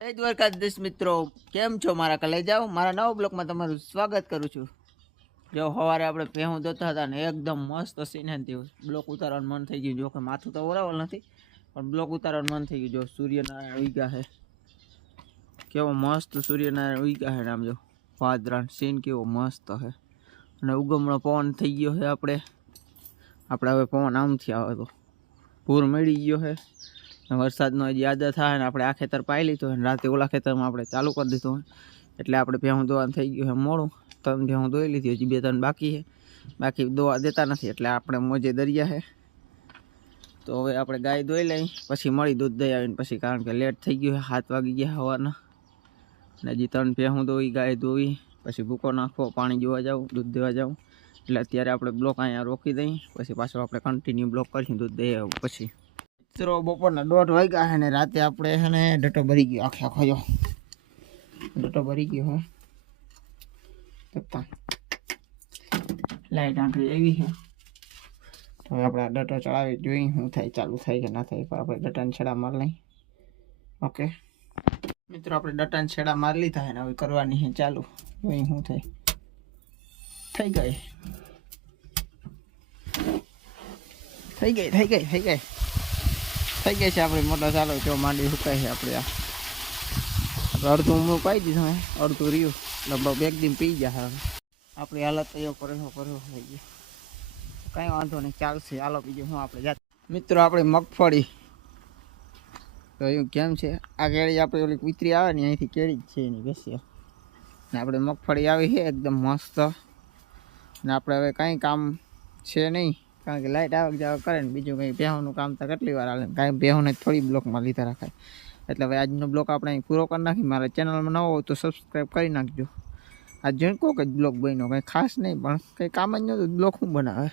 જય દ્વારકાધીશ મિત્રો. કેમ છો મારા કલેજાઓ મારા નવા બ્લોકમાં તમારું સ્વાગત કરું છું. જો સવારે આપણે પહેવું ધોતા હતા ને એકદમ મસ્ત સીન બ્લોક ઉતારવાનું મન થઈ ગયું. જો કે માથું તો ઓરાવલ નથી, પણ બ્લોક ઉતારવાનું મન થઈ ગયું. જો સૂર્યનારાયણ ઉગ્યા છે કેવો મસ્ત સૂર્યનારાયણ ઉગ્યા છે આમ જો. વાદરાણ સીન કેવો મસ્ત છે અને ઉગમણો પવન થઈ ગયો છે આપણે. આપણે હવે પવન આમથી આવે તો. પૂર મળી ગયો છે વરસાદનો હજી આદા થાય ને આપણે આ ખેતર પાઈ લીધું હોય ને રાતે ઓલા ખેતરમાં આપણે ચાલુ કરી દીધું હોય. એટલે આપણે ભેહું દોવાનું થઈ ગયું છે મોડું. ત્રણ ભેહું દોઈ લીધી, હજી બે ત્રણ બાકી છે. બાકી દોવા દેતા નથી, એટલે આપણે મોજે દરિયા છે. તો હવે આપણે ગાય દોઈ લઈ, પછી મળી દૂધ દઈ આવીને પછી કારણ કે લેટ થઈ ગયું છે, સાત વાગી ગયા હવારના. ને હજી ત્રણ ભેહું દોઈ, ગાય દોવી પછી ભૂકો નાખવો, પાણી જોવા જાઉં દૂધ દેવા જાઉં એટલે અત્યારે આપણે બ્લોક અહીંયા રોકી દઈ, પછી પાછો આપણે કન્ટિન્યુ બ્લોક કરીશું દૂધ દઈ આવું પછી. મિત્રો, બપોરના દોઢ વાગ્યા છે ને રાતે આપણે છે ને ડટો ભરી ગયો, આખે આખો જો. ડટો ભરી ગયો હે. લાઈટ આંકડી એવી છે. હવે આપણે આ ડટો ચડાવી જોઈએ, શું થાય, ચાલુ થાય કે ના થાય, પણ આપણે ડટાને છેડા મારી લઈ ઓકે. મિત્રો, આપણે ડટાને છેડા મારી લીધા છે ને હવે કરવાની છે ચાલુ. જોઈ શું થાય. થઈ ગઈ. થઈ ગઈ થઈ ગઈ થઈ ગઈ. થઈ ગયા છે આપણે મોટા ચાલો જો માંડી સુકાય છે આપણે આ. અડધું હું પાઈ દીધું હે, અડધું રહ્યું. લગભગ એક દિન પી જાય હવે. આપણી હાલત તો એવો પરેશો થઈ ગયો. કાંઈ વાંધો નહીં, ચાલશે. હાલો બીજું હું આપણે જાત. મિત્રો, આપણે મગફળી. તો એવું કેમ છે? આ કેળી આપણે ઓલી કૂતરી આવે ને, અહીંથી કેળી જ છે એની બેસી ને આપણે મગફળી આવી છે, એકદમ મસ્ત. ને આપણે હવે કાંઈ કામ છે નહીં. કારણ કે લાઇટ આવક જાવક કરે ને બીજું કંઈ. બેહોનું કામ તો કેટલી વાર હાલે કાંઈ બેહોને થોડી બ્લોકમાં લીધા રખાય એટલે હવે આજનો બ્લોક આપણે અહીં પૂરો કરી નાખી. મારા ચેનલમાં નવો હોય તો સબસ્ક્રાઈબ કરી નાખજો. આ જણકો જ બ્લોક બન્યો. કંઈ ખાસ નહીં, પણ કંઈ કામ જ નહોતું. બ્લોક શું બનાવે?